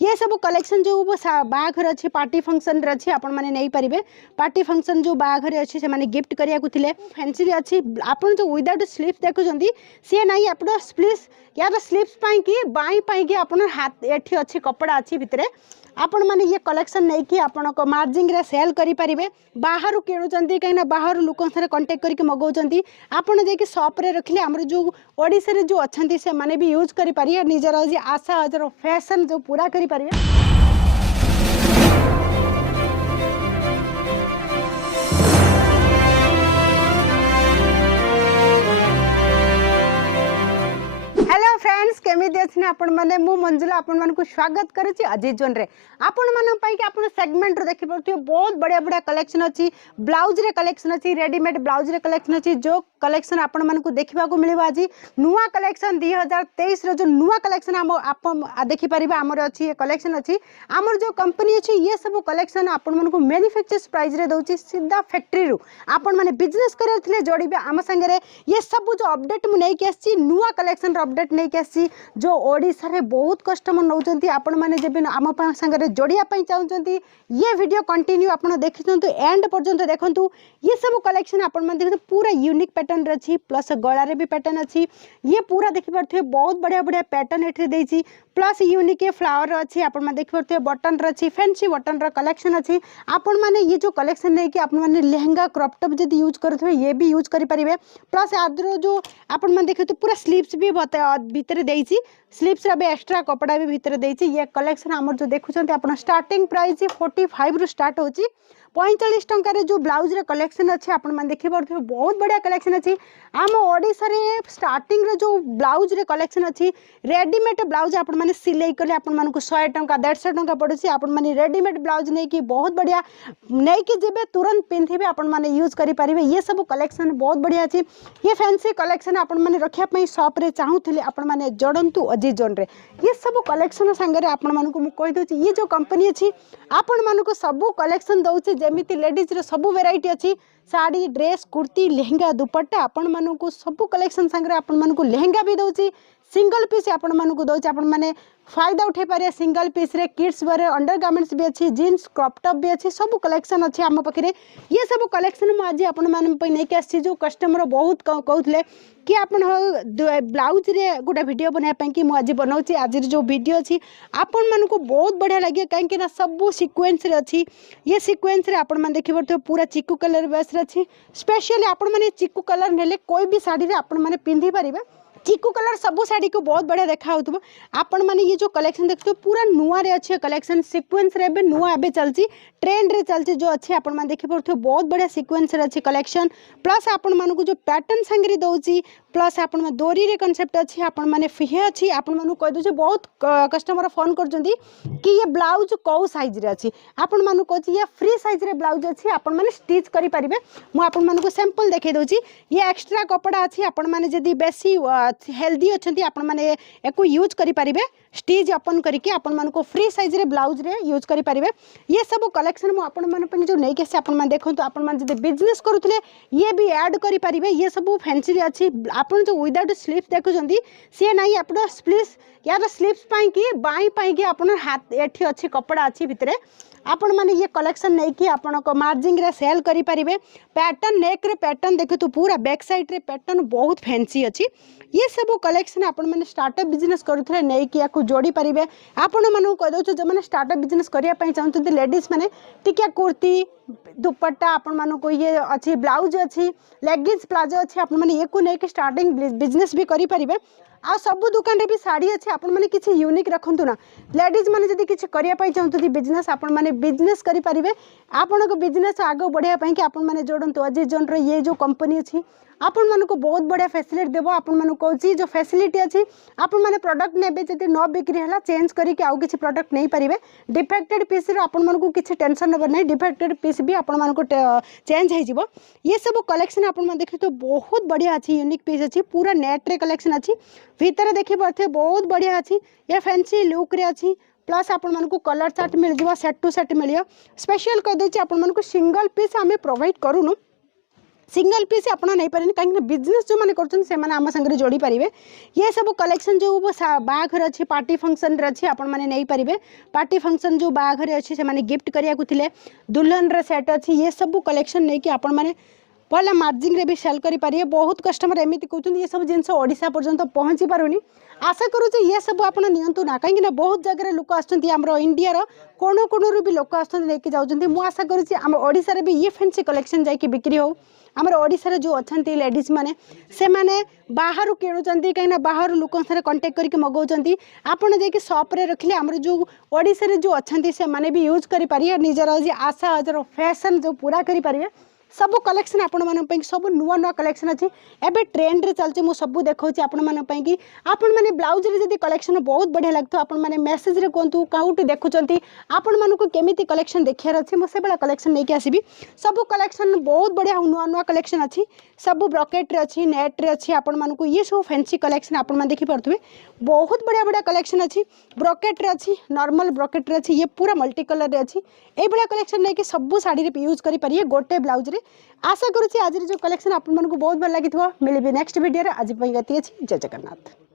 ये सब कलेक्शन जो बाघर अच्छी पार्टी फंक्शन अच्छी आपण मैंने नहीं पारे पार्टी फंक्शन जो बाघर अच्छी से माने गिफ्ट करिया को थिले फैंसी अच्छी आपण जो विदाउट स्लीव्स देखुछंती सी नहीं आपण स्लीव्स यार स्लीव्स पाई कि बाई पाई कि आपण हाथ एठी अच्छी कपड़ा अच्छी भितरे आपण माने ये कलेक्शन नहीं कि आपण को मार्जिन रे सेल करि परिबे बाहर किणुचंती कहीं बाहर लोक सारे कांटेक्ट करके मगाउचंती आपण जे कि शॉप रे रखले हमर जो ओडिसा रे जो अछंती से माने भी यूज करि परिया निजर जे आशा अजर फैशन जो पूरा करि परिया। हेलो फ्रेंड्स केमिति अच्छे आपण मैंने मु मंजुला आपण मान को स्वागत करुच्ची अजीत जोन रे आपण मान पाई कि आपण सेगमेंट रो देखि पड़थियो बहुत बढ़िया बढ़िया कलेक्शन अछि ब्लाउज रे कलेक्शन अछि रेडीमेड ब्लाउज रे कलेक्शन अछि जो कलेक्शन आपण मान को देखिबा को मिलिबा आज नुवा कलेक्शन 2023 रो जो नुवा कलेक्शन आप देखि परिबा हमर अछि ये कलेक्शन अछि हमर जो कंपनी अछि ये सब कलेक्शन आपण मान को मैन्युफैक्चर्स प्राइस रे दउची सीधा फैक्ट्री रू आपण माने बिजनेस करे थिले जोड़िबे आम संगे रे ये सब जो अपडेट मु नै के आछि नुवा कलेक्शन रो अपडेट नहीं कि जो ओडिशा रे बहुत कस्टमर नौचंती आपण माने जेबे आम संगे जोड़िया चाहते ये वीडियो कंटिन्यू आपन देखिछंतु एंड पर्यंत देखंतु ये सब कलेक्शन आपण माने देखंतु पूरा यूनिक पैटर्न रछि प्लस गळा रे भी पैटर्न अछि ये पूरा देखि परथे बहुत बढ़िया बढ़िया पैटर्न एठी देछि प्लस यूनिक फ्लावर अछि आपण माने देखि परथे बटन रछि फैंसी बटन र कलेक्शन अछि आपण माने ये जो कलेक्शन नै कि आपण माने लहंगा क्रॉप टॉप जदी यूज करथबे ये भी यूज करि परिबे प्लस आद्रो जो आपण माने देखितो पूरा स्लीव्स भी भितर देइछि स्लीव्स रे एक्स्ट्रा कपड़ा भी भितर देइछि ये कलेक्शन हमर जो देखुछंती आपण स्टार्टिंग प्राइस 45 रु स्टार्ट होछि 45 टंका रे जो ब्लाउज रे कलेक्शन अच्छे आपण माने देखि परथि बहुत बढ़िया कलेक्शन अच्छी आम ओडिसा रे स्टार्टिंग रे जो ब्लाउज रे कलेक्शन अच्छी रेडीमेड ब्लाउज आपण माने सिलाई कले आपण मानकु 100 टंका 150 टंका पड़ुछि आपण माने रेडीमेड ब्लाउज नै कि बहुत बढ़िया नै कि जेबे तुरंत पिंधिबे आपण माने यूज करि परिबे ये सब कलेक्शन बहुत बढ़िया अछि ये फैंसी कलेक्शन आपण माने रखिया पई शॉप रे चाहुथिले आपण माने जोड़ंतु अजीत जोन रे ये सब कलेक्शन संगे आपण मानकु मु कहि दोछि ये जो कंपनी अछि आपण मानकु सब कलेक्शन दउछि जेमिति लेडीज रे सब वेराइटी अछि साड़ी ड्रेस कुर्ती लेहंगा दुपट्टा आपण मानकु सब कलेक्शन संगे आपण मानकु लेहंगा भी दउछि सिंगल पीस आपण मानकु दउछि आपण माने फायदा उठे पारे सिंगल पीस रे किड्स वेयर अंडर गार्मेंट्स भी अच्छी जीन्स क्रॉप टॉप भी अच्छी सब कलेक्शन अच्छी आम पाखे ये सब कलेक्शन आज आपण मान नहीं आसी जो कस्टमर बहुत कहते कि आप ब्लाउज रे गोटे वीडियो बनाया कि मुझे बनाऊँगी आज जो वीडियो अच्छी आपण मानक बहुत बढ़िया लगे कहीं सब सिक्वेन्स अच्छी ये सिक्वेन्स आपण मैंने देखिए पूरा चिकू कलर बेस अच्छी स्पेशली आपण मैंने चिकू कलर नेले कोई भी साड़ी रे आपण मैंने पिंधि पारे चिकू कलर सबू साड़ी को बहुत बढ़िया देखा होता आपण माने ये जो कलेक्शन देखते हो पूरा नुआ रे अच्छे कलेक्शन सिक्वेन्स रे नुआ एबे चलची ट्रेंड रे चलची जो अच्छे आपण माने देखि पड़थो बहुत बढ़िया सिक्वेन्स रे अच्छी कलेक्शन प्लस आपण मानकु जो पैटर्न संगरी दउची प्लस आपण में दोरी रे कांसेप्ट अच्छी आपण माने फिहे अच्छी आपण मानु कह दउची बहुत कस्टमर फोन करजंती कि ये ब्लाउज को साइज रे अच्छी आपण मानु कहची ये फ्री साइज रे ब्लाउज अच्छी आपण माने स्टिच करि परिबे मु आपण मानकु सैंपल देखै दउची ये एक्स्ट्रा कपड़ा अच्छी आपण माने जदी बेसी हेल्दी अच्छी आपण मैंने एको यूज करि परिबे स्टिच ओपन करके आपण मानको फ्री साइज रे ब्लाउज रे यूज करि परिबे ये सब कलेक्शन मु आपण मान पे जो नहीं के आपण मान देखंतु आपण मान जदी बिजनेस करूथले ये भी ऐड करि परिबे ये सब फैंसी रे अच्छी आपण जो विदाउट स्लीव्स देखुछंती से नहीं आपण स्लीव्स यार स्लीव्स पाई कि बाई पाई कि आपण हाथ एठी अच्छी कपड़ा अच्छी भितरे आपण माने ये कलेक्शन नहीं कि आपण को मार्जिन रे सेल करि परिबे पैटर्न नेक रे पैटर्न देखु तो पूरा बैक साइड रे पैटर्न बहुत फैंसी अच्छी ये सब कलेक्शन आपण मैंने स्टार्टअप बिजनेस करूथले नहीं कि याकु जोड़ी परिबे आपण मानु कह दउछ जे माने स्टार्टअप बिजनेस करिया पई चाहंतु लेडीज माने टिका कुर्ती दुपट्टा आपण मानु को ये अच्छी ब्लाउज अच्छी लेगिंग्स प्लाजो अच्छी आपण माने ये को नहीं कि स्टार्टिंग बिजनेस भी करि परिबे आ सब दुकान रे भी साड़ी अच्छे आपण माने किछि यूनिक रखंतु ना लेडीज माने जदी किछि करिया पई चाहंतु बिजनेस आपण माने बिजनेस करि परिबे आपण को बिजनेस आगे बढ़िया पई कि आपण माने जोड़ंतु अजीत जोन रे ये जो कंपनी अछि आपण माने को बहुत बढ़िया फैसिलिटी देबो आपण माने कहछि जो फैसिलिटी अछि आपण माने प्रोडक्ट नेबे जदी न बिक्री हला चेंज करी के आउ किछि प्रोडक्ट नै परिबे डिफेक्टेड पीस रे आपण माने को किछि टेंशन नबर नै डिफेक्टेड पीस भी आपण माने को चेंज हे जिवो ये सब कलेक्शन आपण माने देखि तो बहुत बढ़िया अछि यूनिक पीस अछि पूरा नेट रे कलेक्शन अछि भीतर देखि परथे बहुत बढ़िया अछि ये फैंसी लुक रे अछि प्लस आपण मानकु कलर चार्ट मिल जिवो सेट टू सेट मिलियो स्पेशल कह दे आपण मानकु सिंगल पीस हमें प्रोवाइड करूनु सिंगल पीस आप नहीं पारे कहीं बिजनेस जो मैंने कर संगे जोड़ी पारे ये सब कलेक्शन जो बाघर अच्छी पार्टी फंक्शन अच्छी आपण मैंने नहीं पारे पार्टी फंक्शन जो बाघर अच्छी से गिफ्ट करने दुल्हन रे सेट अच्छी ये सब कलेक्शन नहीं कि आपण मैंने भला मार्जिन रे भी सेल करि पारिए बहुत कस्टमर एमती कहते ये सब जिनस ओडिशा पर्यंत पहुँची पारुनी आशा करूँ ये सब आप नियंतु ना कहीं बहुत जगह लोक आमर इंडिया कोण कोणु भी लोक आके जाऊँच मुझे आशा करूँ ओडिशा भी ये फैंसी कलेक्शन जाकि बिक्री हो आमर ओडिशा जो अच्छा लेडीज मैंने से मैंने बाहर किणुंट कहीं बाहर लोक कंटेक्ट करके मगाउंट आपड़ जा सप्रे रखिले आमर जो ओडिशा जो अच्छा से मैंने भी यूज करें निजर आशा अजर फैशन जो पूरा करें सब कलेक्शन आपण मानी सब नुआ नुआ कलेक्शन अच्छी एवं ट्रेंड रे चलते मुझे सब देखा आपण मानी आपण मैंने ब्लाउज रे जदि कलेक्शन बहुत बढ़िया लगता आपण मैंने मेसेज रे कहतु कौटी देखुं आपण मानक केमी कलेक्शन देखार अच्छी मुझे भाया कलेक्शन लेकिन आसबि सब कलेक्शन बहुत बढ़िया नुआ नुआ कलेक्शन अच्छी सब ब्रॉकेट रे अच्छी नेट रे अच्छी आपण मानक ये सब फैंसी कलेक्शन आपण मैंने देखिपे बहुत बढ़िया बढ़िया कलेक्शन अच्छी ब्रॉकेट रे अच्छी नॉर्मल ब्रॉकेट रे अच्छी ये पूरा मल्टी कलर रे अच्छी ये भाया कलेक्शन लेकिन सब शाड़ी यूज करेंगे गोटे ब्लाउज रे आशा करुँच आज जो कलेक्शन आप बहुत भल लगी मिली नेक्स्ट वीडियो आज जय जगन्नाथ।